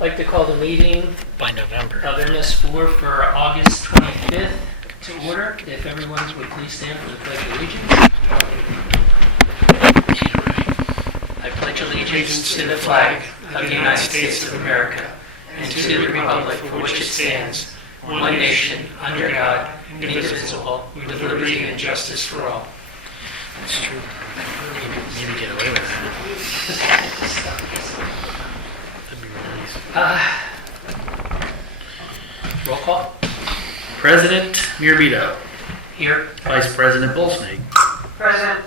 I'd like to call the meeting by November. of MS4 for August 25th to order. If everyone would please stand for the Pledge of Allegiance. I pledge allegiance to the flag of the United States of America and to the republic for which it stands, one nation, under God, indivisible, with liberty and justice for all. That's true. Maybe get away with that. That'd be really nice. Roll call. President Mirabito. Here. Vice President Bolsnake. Present.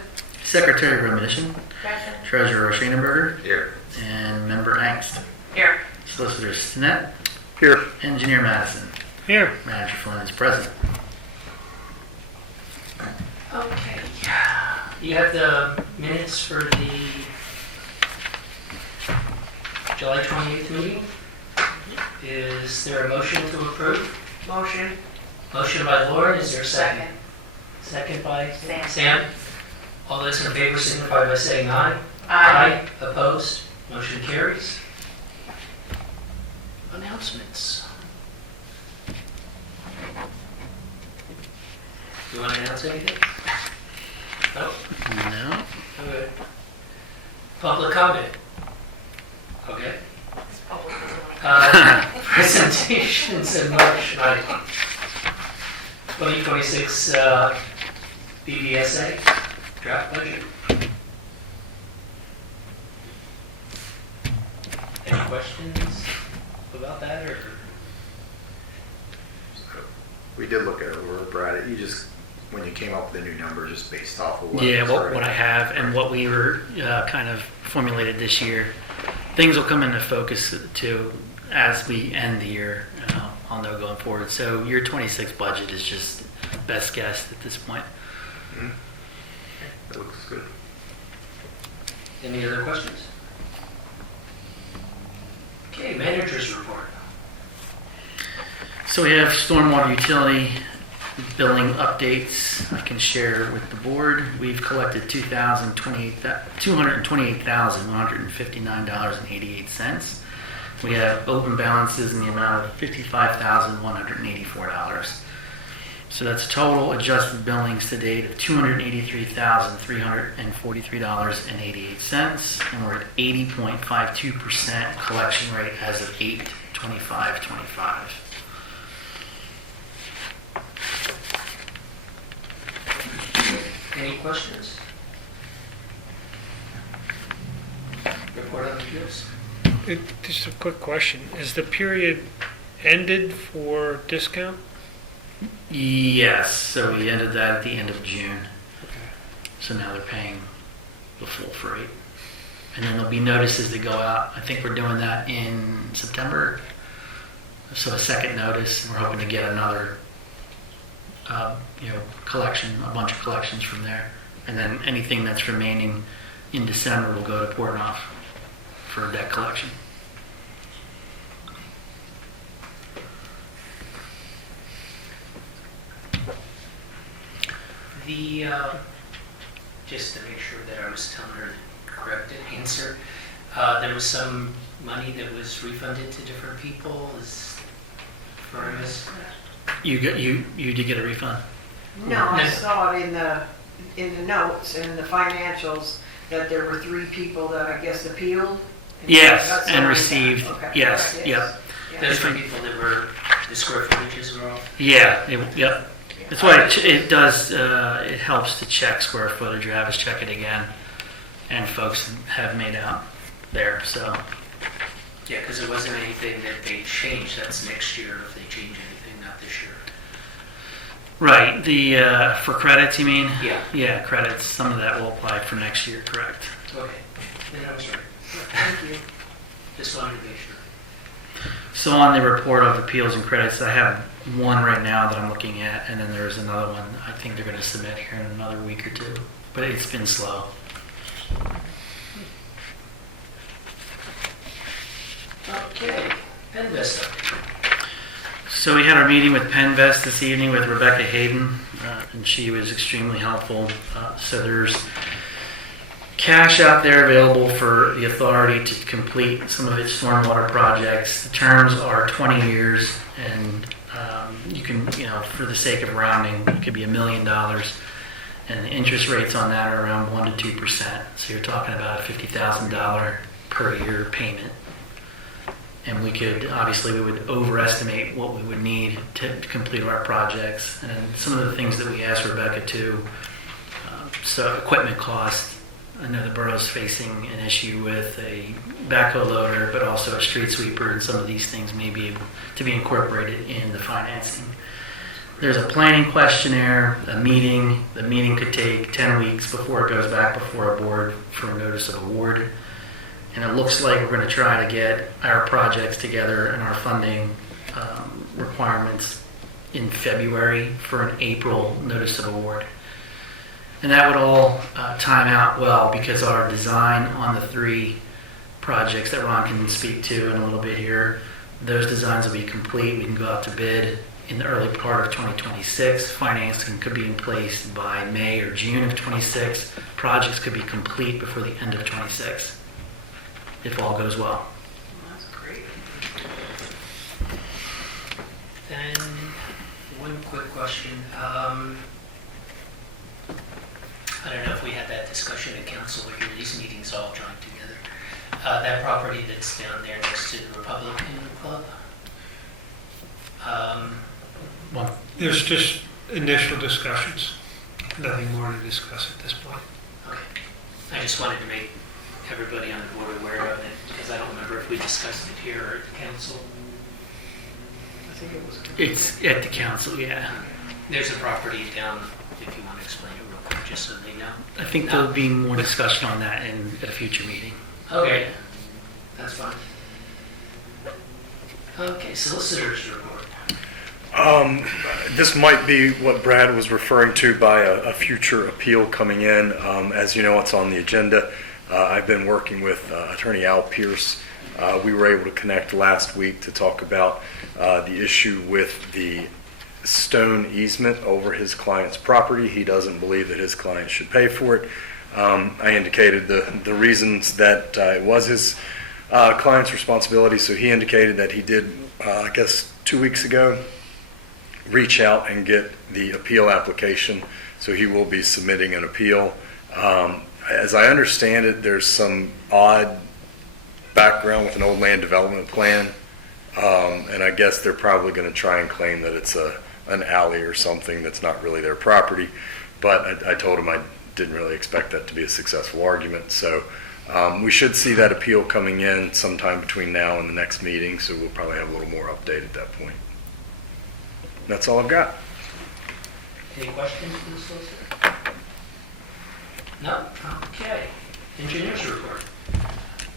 Secretary Remission. Present. Treasurer Schanenberger. Here. And Member Angst. Here. Solicitor Stinnett. Here. Engineer Madison. Here. Manager Flynn is present. Okay. You have the minutes for the July 28th meeting. Is there a motion to approve? Motion. Motion by Lauren, is there a second? Second by Sam. Sam. All those in favor signify by saying aye. Aye. Opposed? Motion carries. Announcements. You want to announce anything? No? No. Okay. Public comment. Okay. Presentations in March 9th. 2026 BBSA draft budget. Any questions about that, or? We did look at it, we brought it. You just, when you came up with the new number, just based off of what. Yeah, was what already- I have and what we were kind of formulated this year. Things will come into focus too as we end the year. I'll know going forward. So your 26 budget is just best guess at this point. Mhm. That looks good. Any other questions? Okay, managers report. So we have stormwater utility billing updates I can share with the board. We've collected $228,159.88. We have open balances in the amount of $55,184. So that's total adjusted billings to date of $283,343.88, and we're at 80.52% collection rate as of 8/25/25. Any questions? Report on the appeals. Just a quick question. Is the period ended for discount? Yes, so we ended that at the end of June. So now they're paying the full freight. And then there'll be notices that go out. I think we're doing that in September. So a second notice, and we're hoping to get another, collection, a bunch of collections from there. And then anything that's remaining in December will go to Portnoy for debt collection. The, just to make sure that I was telling her the correct answer, there was some money that was refunded to different people. Is for this? You did get a refund? No, I saw it in the notes and the financials that there were 3 people that I guess appealed. Yes, That's and all I received, got. Okay. yes, Yes. yep. Those were people that were, the square footages were off. Yeah, yep. That's why it does, it helps to check square footage, or have us check it again. And folks have made out there, so. Yeah, because it wasn't anything that they changed. That's next year if they change anything, not this year. Right, for credits, you mean? Yeah. Yeah, credits, some of that will apply for next year, correct. Okay, then I was right. Thank you. Just wanted to make sure. So on the report of appeals and credits, I have one right now that I'm looking at, and then there's another one I think they're going to submit here in another week or two. But it's been slow. Okay, PennVest update. So we had our meeting with PennVest this evening with Rebecca Hayden, and she was extremely helpful. So there's cash out there available for the authority to complete some of its stormwater projects. The terms are 20 years, and you can, for the sake of rounding, it could be $1 million. And the interest rates on that are around 1% to 2%. So you're talking about a $50,000 per year payment. And we would overestimate what we would need to complete our projects. And some of the things that we asked Rebecca to, so equipment cost. I know the borough's facing an issue with a backhoe loader, but also a street sweeper, and some of these things may be able to be incorporated in the financing. There's a planning questionnaire, a meeting. The meeting could take 10 weeks before it goes back before a board for a notice of award. And it looks like we're going to try to get our projects together and our funding requirements in February for an April notice of award. And that would all time out well, because our design on the 3 projects that Ron can speak to in a little bit here, those designs will be complete. We can go out to bid in the early part of 2026. Financing could be in place by May or June of 26. Projects could be complete before the end of 26, if all goes well. That's great. Then, one quick question. I don't know if we had that discussion at council or here, these meetings all joined together. That property that's down there next to the Republican Club. Well, There's just initial discussions, nothing more to discuss at this point. Okay. I just wanted to make everybody on the board aware of it, because I don't remember if we discussed it here or at the council. I think it was. it's at the council, yeah. There's a property down, if you want to explain it real quick, just so they know. I think there'll be more discussion on that at a future meeting. Okay, that's fine. Okay, solicitor's report. This might be what Brad was referring to by a future appeal coming in. As you know, it's on the agenda. I've been working with Attorney Al Pierce. We were able to connect last week to talk about the issue with the stone easement over his client's property. He doesn't believe that his client should pay for it. I indicated the reasons that it was his client's responsibility, so he indicated that he did, I guess 2 weeks ago, reach out and get the appeal application, so he will be submitting an appeal. As I understand it, there's some odd background with an old land development plan, and I guess they're probably going to try and claim that it's an alley or something that's not really their property, but I told him I didn't really expect that to be a successful argument. So we should see that appeal coming in sometime between now and the next meeting, so we'll probably have a little more update at that point. That's all I've got. Any questions for the solicitor? No? Okay. Engineer's report.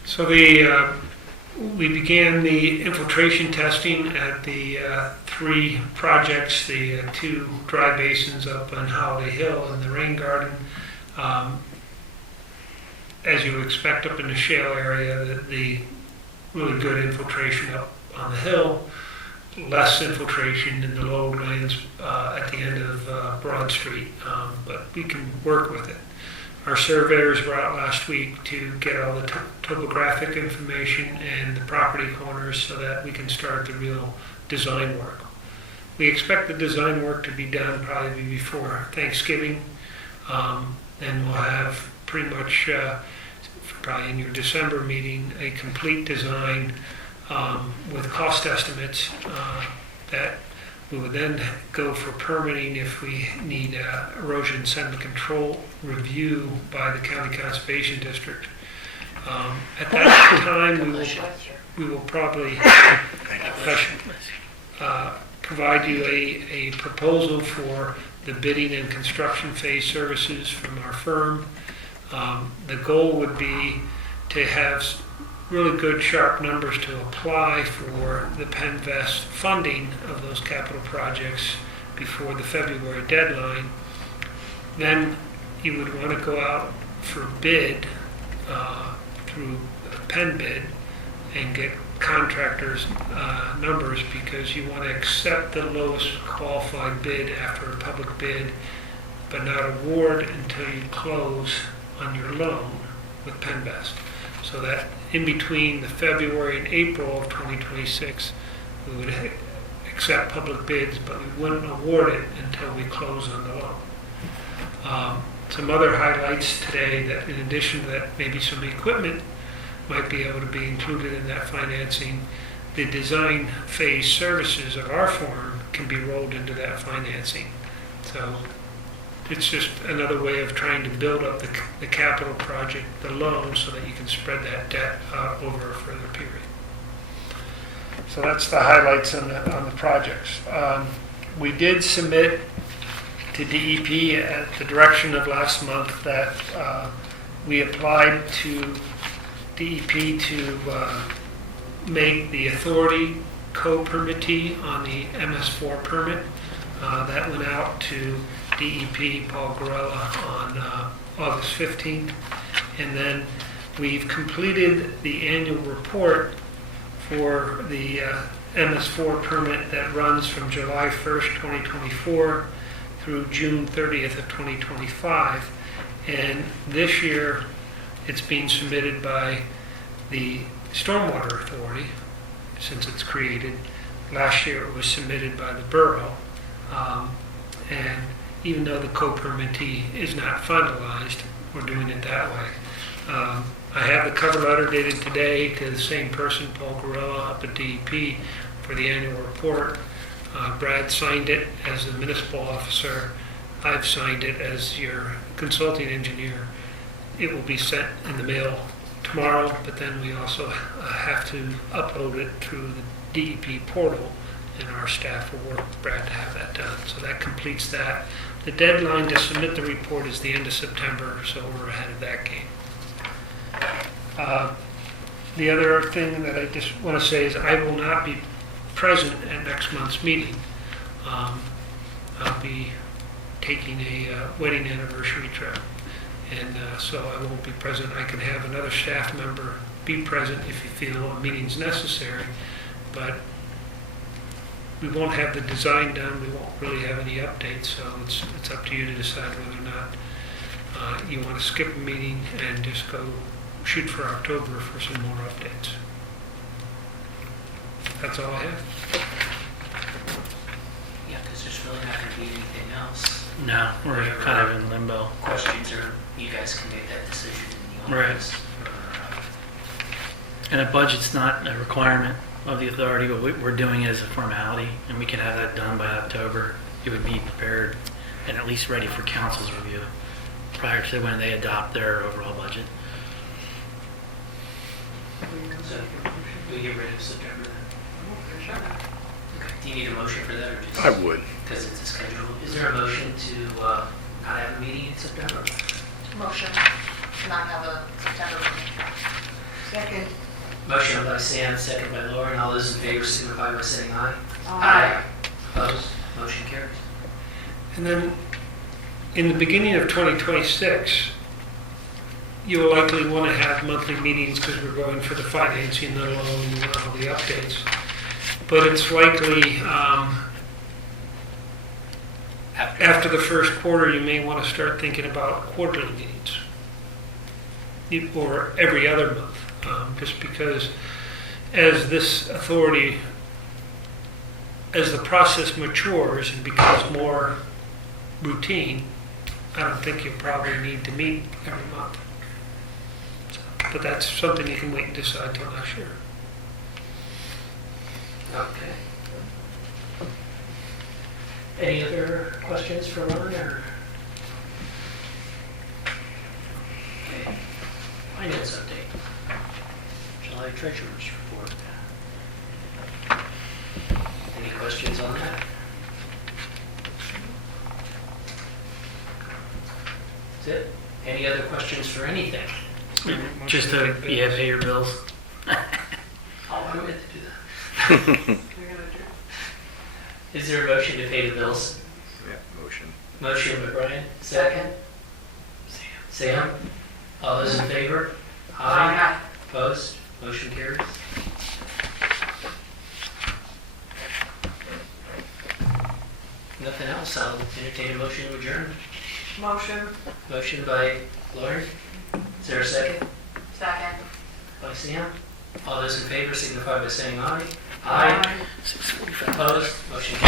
So we began the infiltration testing at the 3 projects, the 2 dry basins up on Holiday Hill and the rain garden. As you would expect up in the shale area, the really good infiltration up on the hill, less infiltration in the lowlands at the end of Broad Street, but we can work with it. Our surveyors were out last week to get all the topographic information and the property corners so that we can start the real design work. We expect the design work to be done probably before Thanksgiving. Then we'll have pretty much, probably in your December meeting, a complete design with cost estimates that we would then go for permitting if we need erosion sediment control review by the County Conservation District. At that time, we will probably provide you a proposal for the bidding and construction phase services from our firm. The goal would be to have really good, sharp numbers to apply for the PennVest funding of those capital projects before the February deadline. Then you would want to go out for bid through PennBid and get contractors' numbers, because you want to accept the lowest qualified bid after a public bid, but not award until you close on your loan. with PennVest. So that in between the February and April of 2026, we would accept public bids, but we wouldn't award it until we close on the loan. Some other highlights today that in addition to that, maybe some equipment might be able to be included in that financing. The design phase services of our firm can be rolled into that financing. So it's just another way of trying to build up the capital project, the loan, so that you can spread that debt out over a further period. So that's the highlights on the projects. We did submit to DEP at the direction of last month that we applied to DEP to make the authority co-permittee on the MS4 permit. That went out to DEP Paul Gorella on August 15th. And then we've completed the annual report for the MS4 permit that runs from July 1st, 2024 through June 30th of 2025. And this year it's being submitted by the Stormwater Authority since it's created. Last year it was submitted by the Borough. And even though the co-permittee is not finalized, we're doing it that way. I have the cover letter dated today to the same person, Paul Gorella, up at DEP for the annual report. Brad signed it as the municipal officer. I've signed it as your consulting engineer. It will be sent in the mail tomorrow, but then we also have to upload it through the DEP portal, and our staff will work with Brad to have that done. So that completes that. The deadline to submit the report is the end of September, so we're ahead of that game. The other thing that I just want to say is I will not be present at next month's meeting. I'll be taking a wedding anniversary trip, and so I won't be present. I can have another staff member be present if you feel a meeting's necessary, but we won't have the design done. We won't really have any updates, so it's up to you to decide whether or not you want to skip a meeting and just go shoot for October for some more updates. That's all I have. Yeah, because there's really not going to be anything else. No, we're kind of in limbo. Questions, or you guys can make that decision in the Right. office. And a budget's not a requirement of the authority, but we're doing it as a formality, and we can have that done by October. It would be prepared and at least ready for council's review prior to when they adopt their overall budget. So we get rid of September then? Okay. Do you need a motion for that, or just? I would. Because it's a schedule. Is there a motion to not have a meeting in September? Motion to not have a September meeting. Second. Motion by Sam, second by Lauren. All those in favor signify by saying aye. Aye. Opposed? Motion carries. And then in the beginning of 2026, you'll likely want to have monthly meetings because we're going for the financing, the loan, and all the updates. But it's likely after the first quarter, you may want to start thinking about quarterly meetings or every other month, just because as this authority, as the process matures and becomes more routine, I don't think you'll probably need to meet every month. But that's something you can wait and decide till next year. Okay. Any other questions for Lauren, or? Okay. Finance update. July Treasurer's report. Any questions on that? That's it? Any other questions for anything? Just to, pay your bills. Oh, I meant to do that. Is there a motion to pay the bills? Yeah, motion. Motion by Brian, second. Sam. All those in favor? Aye. Opposed? Motion carries. Nothing else, I'll entertain a motion to adjourn. Motion. Motion by Lauren. Is there a second? Second. By Sam. All those in favor signify by saying aye. Aye. 6:45. Opposed? Motion